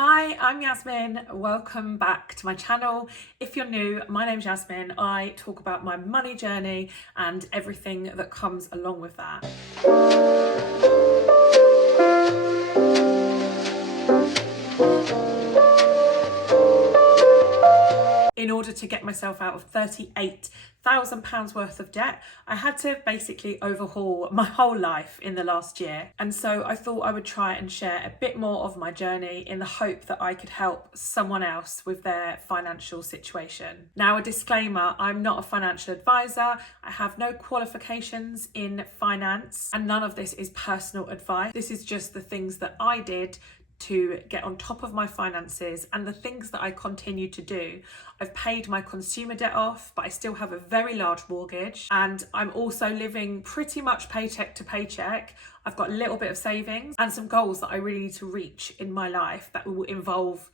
Hi, I'm Yasmine. Welcome back to my channel. If you're new, my name's Yasmine. I talk about my money journey and everything that comes along with that. In order to get myself out of £38,000 worth of debt, I had to basically overhaul my whole life in the last year. And so I thought I would try and share a bit more of my journey in the hope that I could help someone else with their financial situation. Now, a disclaimer, I'm not a financial advisor. I have no qualifications in finance, and none of this is personal advice. This is just the things that I did to get on top of my finances and the things that I continue to do. I've paid my consumer debt off, but I still have a very large mortgage, and I'm also living pretty much paycheck to paycheck. I've got a little bit of savings and some goals that I really need to reach in my life that will involve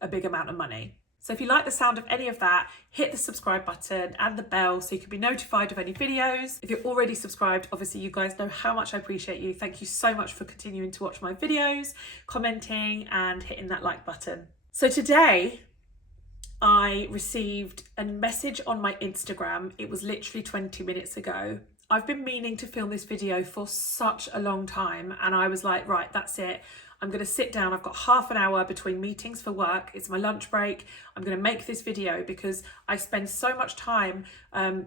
a big amount of money. So if you like the sound of any of that, hit the subscribe button and the bell so you can be notified of any videos. If you're already subscribed, obviously you guys know how much I appreciate you. Thank you so much for continuing to watch my videos, commenting and hitting that like button. So today I received a message on my Instagram. It was literally 20 minutes ago. I've been meaning to film this video for such a long time, and I was like, right, that's it. I'm going to sit down. I've got half an hour between meetings for work. It's my lunch break. I'm going to make this video because I spend so much time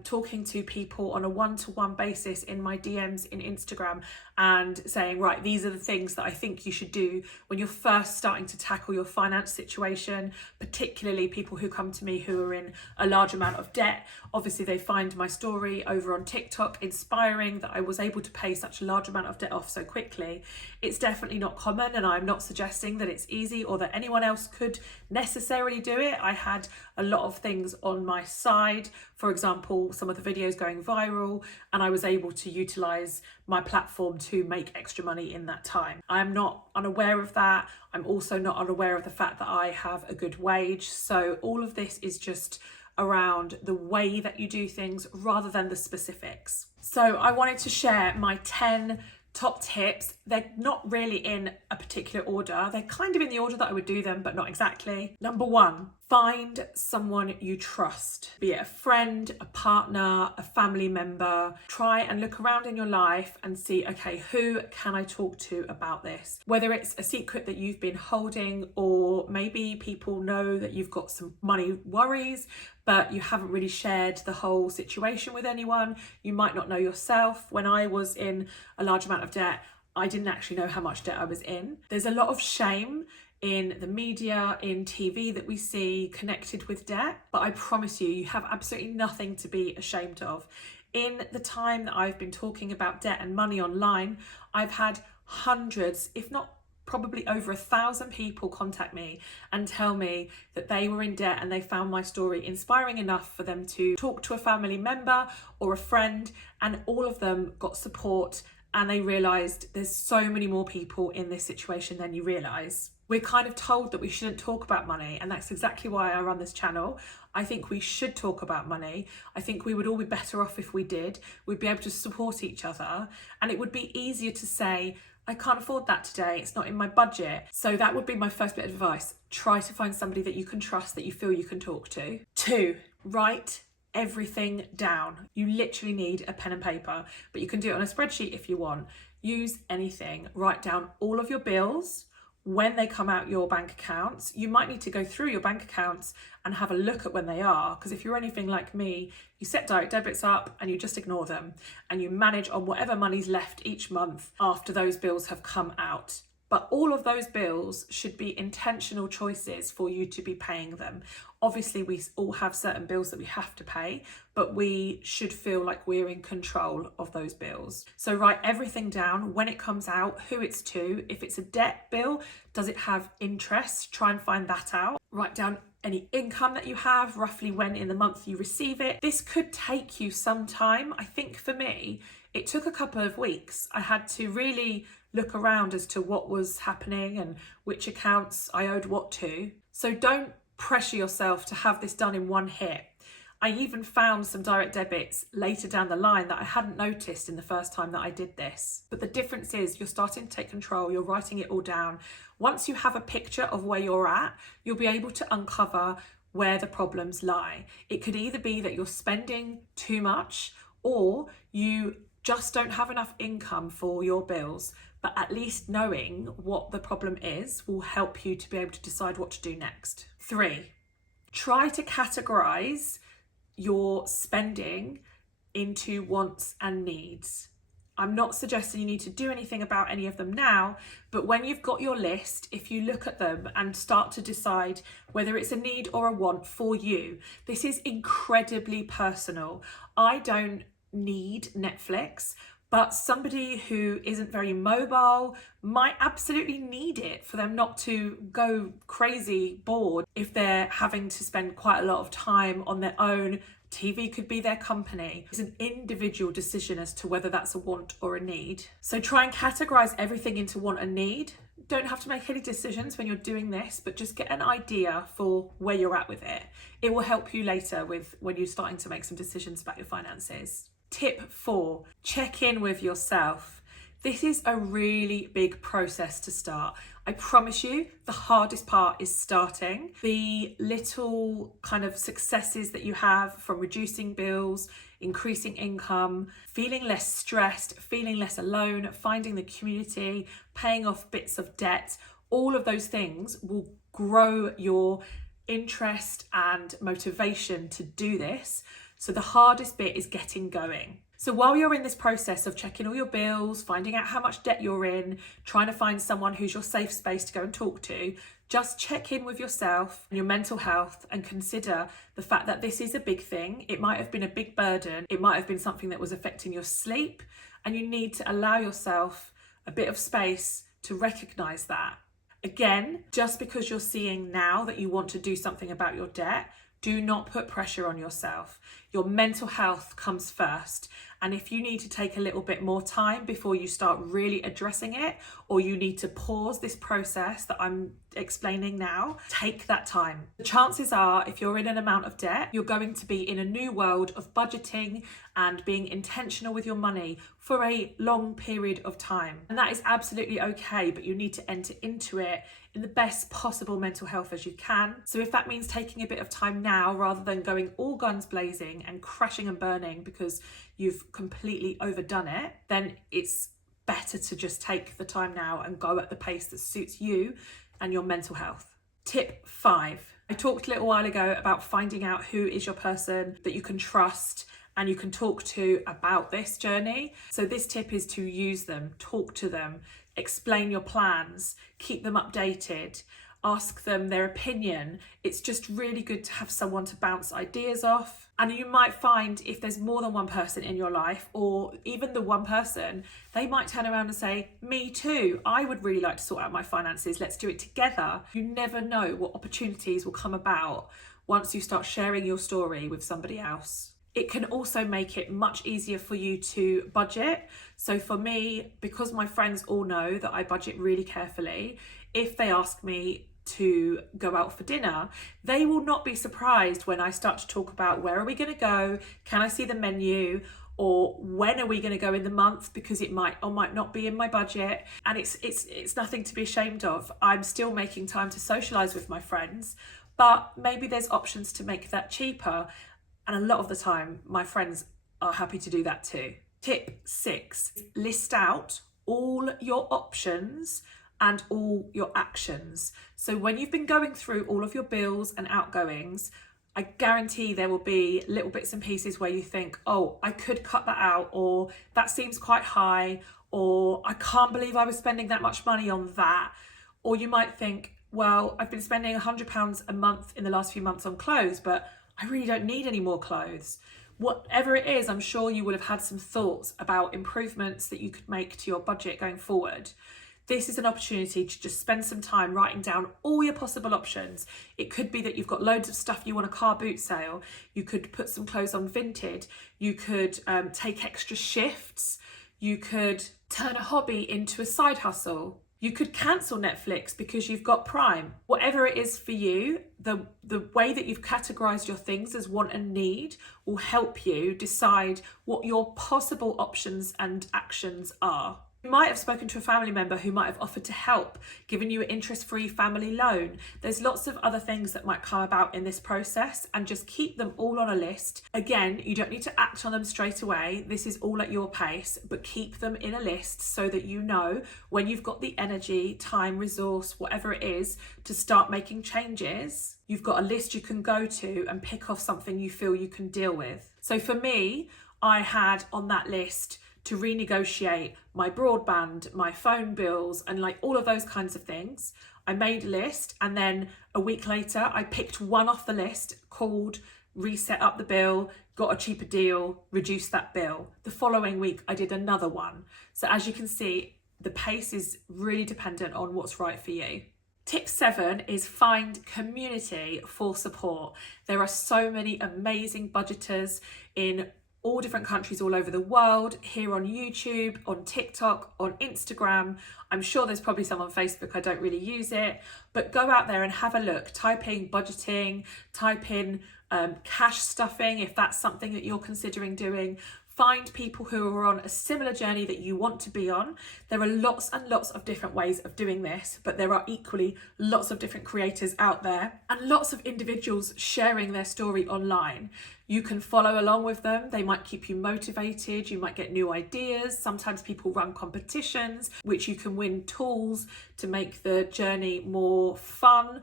talking to people on a one-to-one basis in my DMs in Instagram and saying, right, these are the things that I think you should do when you're first starting to tackle your finance situation, particularly people who come to me who are in a large amount of debt. Obviously, they find my story over on TikTok inspiring that I was able to pay such a large amount of debt off so quickly. It's definitely not common, and I'm not suggesting that it's easy or that anyone else could necessarily do it. I had a lot of things on my side, for example, some of the videos going viral, and I was able to utilize my platform to make extra money in that time. I am not unaware of that. I'm also not unaware of the fact that I have a good wage. So all of this is just around the way that you do things rather than the specifics. So I wanted to share my 10 top tips. They're not really in a particular order. They're kind of in the order that I would do them, but not exactly. Number one, find someone you trust, be it a friend, a partner, a family member. Try and look around in your life and see, okay, who can I talk to about this? Whether it's a secret that you've been holding, or maybe people know that you've got some money worries, but you haven't really shared the whole situation with anyone. You might not know yourself. When I was in a large amount of debt, I didn't actually know how much debt I was in. There's a lot of shame in the media, in TV that we see connected with debt, but I promise you, you have absolutely nothing to be ashamed of. In the time that I've been talking about debt and money online, I've had hundreds, if not probably over 1,000 people contact me and tell me that they were in debt and they found my story inspiring enough for them to talk to a family member or a friend, and all of them got support and they realised there's so many more people in this situation than you realise. We're kind of told that we shouldn't talk about money, and that's exactly why I run this channel. I think we should talk about money. I think we would all be better off if we did. We'd be able to support each other, and it would be easier to say, I can't afford that today, it's not in my budget. So that would be my first bit of advice. Try to find somebody that you can trust, that you feel you can talk to. 2, write everything down. You literally need a pen and paper, but you can do it on a spreadsheet if you want. Use anything. Write down all of your bills, when they come out your bank accounts. You might need to go through your bank accounts and have a look at when they are, because if you're anything like me, you set direct debits up and you just ignore them and you manage on whatever money's left each month after those bills have come out. But all of those bills should be intentional choices for you to be paying them. Obviously, we all have certain bills that we have to pay, but we should feel like we're in control of those bills. So write everything down, when it comes out, who it's to. If it's a debt bill, does it have interest? Try and find that out. Write down any income that you have, roughly when in the month you receive it. This could take you some time. I think for me, it took a couple of weeks. I had to really look around as to what was happening and which accounts I owed what to. So don't pressure yourself to have this done in one hit. I even found some direct debits later down the line that I hadn't noticed in the first time that I did this. But the difference is you're starting to take control, you're writing it all down. Once you have a picture of where you're at, you'll be able to uncover where the problems lie. It could either be that you're spending too much or you just don't have enough income for your bills, but at least knowing what the problem is will help you to be able to decide what to do next. 3, try to categorize your spending into wants and needs. I'm not suggesting you need to do anything about any of them now, but when you've got your list, if you look at them and start to decide whether it's a need or a want for you, this is incredibly personal. I don't need Netflix, but somebody who isn't very mobile might absolutely need it for them not to go crazy bored if they're having to spend quite a lot of time on their own. TV could be their company. It's an individual decision as to whether that's a want or a need. So try and categorize everything into want and need. Don't have to make any decisions when you're doing this, but just get an idea for where you're at with it. It will help you later with when you're starting to make some decisions about your finances. Tip 4, check in with yourself. This is a really big process to start. I promise you, the hardest part is starting. The little kind of successes that you have from reducing bills, increasing income, feeling less stressed, feeling less alone, finding the community, paying off bits of debt, all of those things will grow your interest and motivation to do this. So the hardest bit is getting going. So while you're in this process of checking all your bills, finding out how much debt you're in, trying to find someone who's your safe space to go and talk to, just check in with yourself and your mental health and consider the fact that this is a big thing. It might have been a big burden. It might have been something that was affecting your sleep, and you need to allow yourself a bit of space to recognize that. Again, just because you're seeing now that you want to do something about your debt, do not put pressure on yourself. Your mental health comes first. And if you need to take a little bit more time before you start really addressing it, or you need to pause this process that I'm explaining now, take that time. The chances are, if you're in an amount of debt, you're going to be in a new world of budgeting and being intentional with your money for a long period of time. And that is absolutely okay, but you need to enter into it in the best possible mental health as you can. So if that means taking a bit of time now rather than going all guns blazing and crashing and burning because you've completely overdone it, then it's better to just take the time now and go at the pace that suits you and your mental health. Tip 5. I talked a little while ago about finding out who is your person that you can trust and you can talk to about this journey. So this tip is to use them, talk to them, explain your plans, keep them updated, ask them their opinion. It's just really good to have someone to bounce ideas off. And you might find if there's more than one person in your life, or even the one person, they might turn around and say, me too, I would really like to sort out my finances, let's do it together. You never know what opportunities will come about once you start sharing your story with somebody else. It can also make it much easier for you to budget. So for me, because my friends all know that I budget really carefully, if they ask me to go out for dinner, they will not be surprised when I start to talk about where are we going to go, can I see the menu, or when are we going to go in the month, because it might or might not be in my budget. And it's nothing to be ashamed of. I'm still making time to socialise with my friends, but maybe there's options to make that cheaper. And a lot of the time, my friends are happy to do that too. Tip 6, list out all your options and all your actions. So when you've been going through all of your bills and outgoings, I guarantee there will be little bits and pieces where you think, oh, I could cut that out, or that seems quite high, or I can't believe I was spending that much money on that. Or you might think, well, I've been spending £100 a month in the last few months on clothes, but I really don't need any more clothes. Whatever it is, I'm sure you will have had some thoughts about improvements that you could make to your budget going forward. This is an opportunity to just spend some time writing down all your possible options. It could be that you've got loads of stuff you want a car boot sale. You could put some clothes on Vinted. You could take extra shifts. You could turn a hobby into a side hustle. You could cancel Netflix because you've got Prime. Whatever it is for you, the way that you've categorised your things as want and need will help you decide what your possible options and actions are. You might have spoken to a family member who might have offered to help, given you an interest-free family loan. There's lots of other things that might come about in this process, and just keep them all on a list. Again, you don't need to act on them straight away. This is all at your pace, but keep them in a list so that you know when you've got the energy, time, resource, whatever it is, to start making changes. You've got a list you can go to and pick off something you feel you can deal with. So for me, I had on that list to renegotiate my broadband, my phone bills, and like all of those kinds of things. I made a list, and then a week later I picked one off the list, called, reset up the bill, got a cheaper deal, reduced that bill. The following week I did another one. So as you can see, the pace is really dependent on what's right for you. Tip 7 is find community for support. There are so many amazing budgeters in all different countries all over the world, here on YouTube, on TikTok, on Instagram. I'm sure there's probably some on Facebook, I don't really use it, but go out there and have a look. Type in budgeting, type in cash stuffing if that's something that you're considering doing. Find people who are on a similar journey that you want to be on. There are lots and lots of different ways of doing this, but there are equally lots of different creators out there and lots of individuals sharing their story online. You can follow along with them. They might keep you motivated. You might get new ideas. Sometimes people run competitions, which you can win tools to make the journey more fun,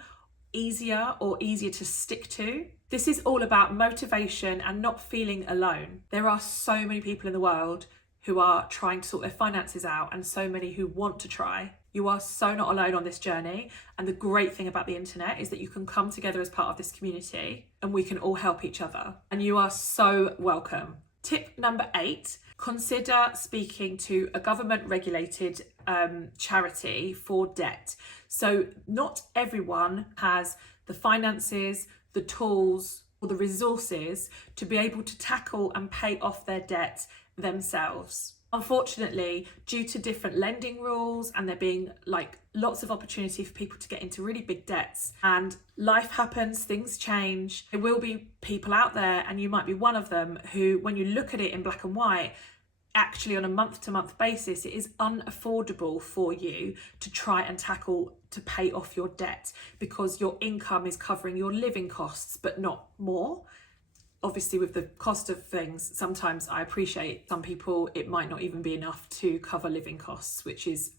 easier to stick to. This is all about motivation and not feeling alone. There are so many people in the world who are trying to sort their finances out, and so many who want to try. You are so not alone on this journey. And the great thing about the internet is that you can come together as part of this community and we can all help each other. And you are so welcome. Tip number 8, consider speaking to a government regulated charity for debt. So not everyone has the finances, the tools, or the resources to be able to tackle and pay off their debt themselves. Unfortunately, due to different lending rules and there being like lots of opportunity for people to get into really big debts, and life happens, things change, there will be people out there, and you might be one of them, who, when you look at it in black and white, actually on a month-to-month basis, it is unaffordable for you to try and tackle to pay off your debt, because your income is covering your living costs but not more. Obviously, with the cost of things, sometimes I appreciate some people it might not even be enough to cover living costs, which is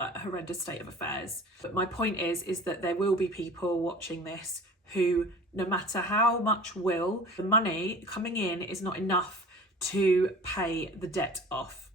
a horrendous state of affairs. But my point is that there will be people watching this who, no matter how much will, the money coming in is not enough to pay the debt off.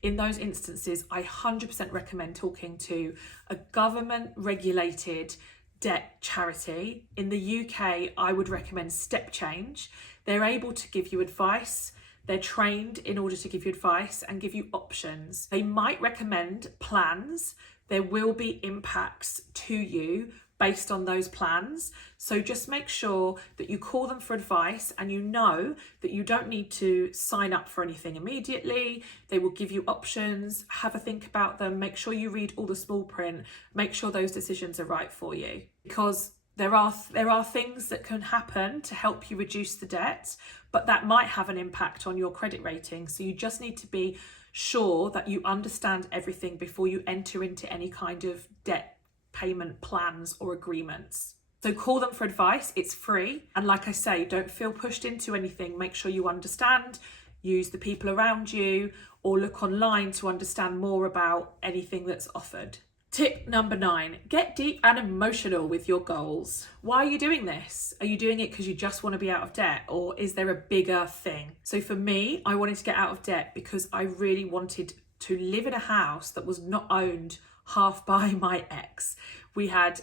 In those instances, I 100% recommend talking to a government regulated debt charity. In the UK, I would recommend Step Change. They're able to give you advice. They're trained in order to give you advice and give you options. They might recommend plans. There will be impacts to you based on those plans. So just make sure that you call them for advice, and you know that you don't need to sign up for anything immediately. They will give you options. Have a think about them. Make sure you read all the small print. Make sure those decisions are right for you, because there are things that can happen to help you reduce the debt, but that might have an impact on your credit rating. So you just need to be sure that you understand everything before you enter into any kind of debt payment plans or agreements. So call them for advice. It's free. And like I say, don't feel pushed into anything. Make sure you understand, use the people around you, or look online to understand more about anything that's offered. Tip number 9, get deep and emotional with your goals. Why are you doing this? Are you doing it because you just want to be out of debt, or is there a bigger thing? So for me, I wanted to get out of debt because I really wanted to live in a house that was not owned half by my ex. We had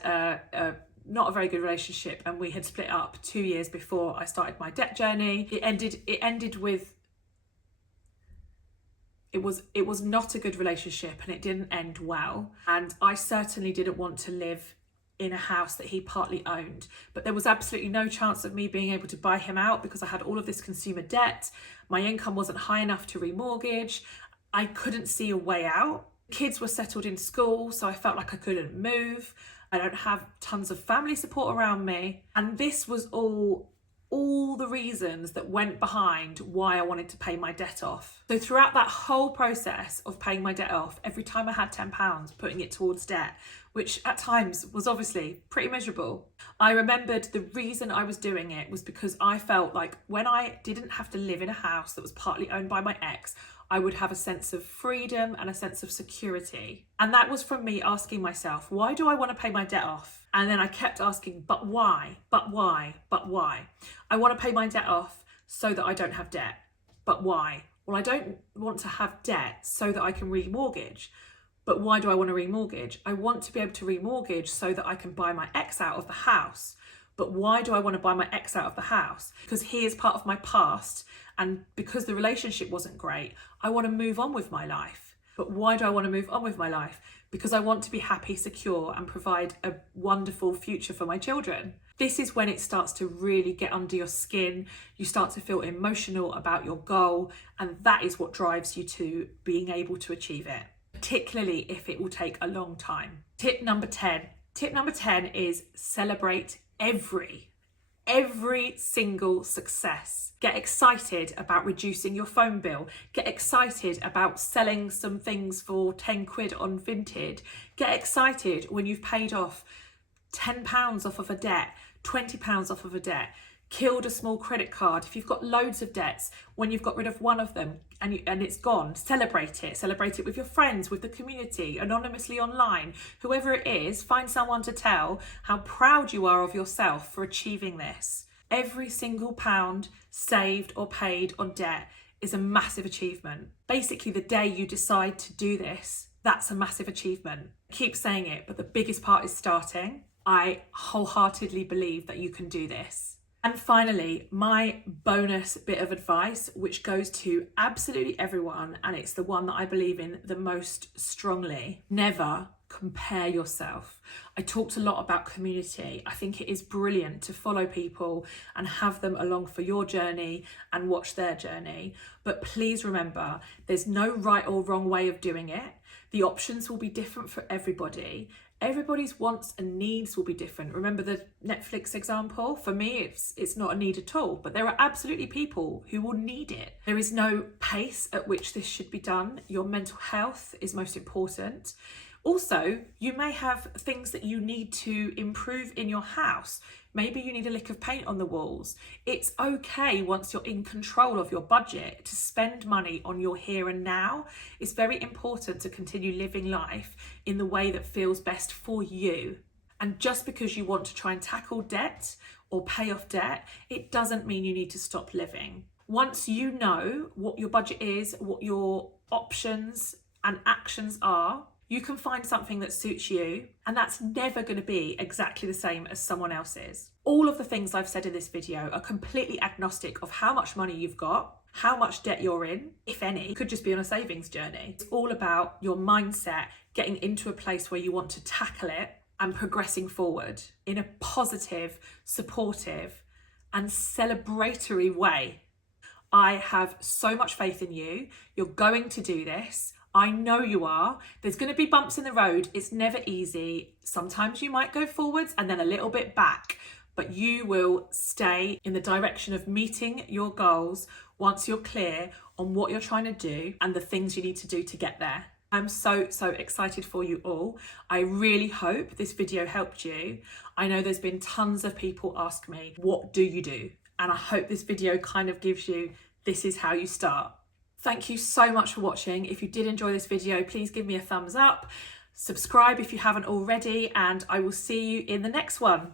not a very good relationship, and we had split up 2 years before I started my debt journey. It ended with, it was not a good relationship, and it didn't end well. And I certainly didn't want to live in a house that he partly owned. But there was absolutely no chance of me being able to buy him out because I had all of this consumer debt. My income wasn't high enough to remortgage. I couldn't see a way out. Kids were settled in school, so I felt like I couldn't move. I don't have tons of family support around me. And this was all the reasons that went behind why I wanted to pay my debt off. So throughout that whole process of paying my debt off, every time I had £10, putting it towards debt, which at times was obviously pretty miserable, I remembered the reason I was doing it was because I felt like when I didn't have to live in a house that was partly owned by my ex, I would have a sense of freedom and a sense of security. And that was from me asking myself, why do I want to pay my debt off? And then I kept asking, but why? But why? But why? I want to pay my debt off so that I don't have debt. But why? Well, I don't want to have debt so that I can remortgage. But why do I want to remortgage? I want to be able to remortgage so that I can buy my ex out of the house. But why do I want to buy my ex out of the house? Because he is part of my past, and because the relationship wasn't great, I want to move on with my life. But why do I want to move on with my life? Because I want to be happy, secure, and provide a wonderful future for my children. This is when it starts to really get under your skin. You start to feel emotional about your goal, and that is what drives you to being able to achieve it, particularly if it will take a long time. Tip number 10. Tip number 10 is celebrate every single success. Get excited about reducing your phone bill. Get excited about selling some things for 10 quid on Vinted. Get excited when you've paid off £10 off of a debt, £20 off of a debt, killed a small credit card. If you've got loads of debts, when you've got rid of one of them and it's gone, celebrate it. Celebrate it with your friends, with the community, anonymously online, whoever it is. Find someone to tell how proud you are of yourself for achieving this. Every single pound saved or paid on debt is a massive achievement. Basically, the day you decide to do this, that's a massive achievement. I keep saying it, but the biggest part is starting. I wholeheartedly believe that you can do this. And finally, my bonus bit of advice, which goes to absolutely everyone, and it's the one that I believe in the most strongly: never compare yourself. I talked a lot about community. I think it is brilliant to follow people and have them along for your journey and watch their journey. But please remember, there's no right or wrong way of doing it. The options will be different for everybody. Everybody's wants and needs will be different. Remember the Netflix example? For me, it's not a need at all, but there are absolutely people who will need it. There is no pace at which this should be done. Your mental health is most important. Also, you may have things that you need to improve in your house. Maybe you need a lick of paint on the walls. It's okay, once you're in control of your budget, to spend money on your here and now. It's very important to continue living life in the way that feels best for you. And just because you want to try and tackle debt or pay off debt, it doesn't mean you need to stop living. Once you know what your budget is, what your options and actions are, you can find something that suits you, and that's never going to be exactly the same as someone else's. All of the things I've said in this video are completely agnostic of how much money you've got, how much debt you're in, if any. You could just be on a savings journey. It's all about your mindset, getting into a place where you want to tackle it and progressing forward in a positive, supportive, and celebratory way. I have so much faith in you. You're going to do this. I know you are. There's going to be bumps in the road. It's never easy. Sometimes you might go forwards and then a little bit back, but you will stay in the direction of meeting your goals once you're clear on what you're trying to do and the things you need to do to get there. I'm so excited for you all. I really hope this video helped you. I know there's been tons of people ask me, what do you do? And I hope this video kind of gives you, this is how you start. Thank you so much for watching. If you did enjoy this video, please give me a thumbs up, subscribe if you haven't already, and I will see you in the next one.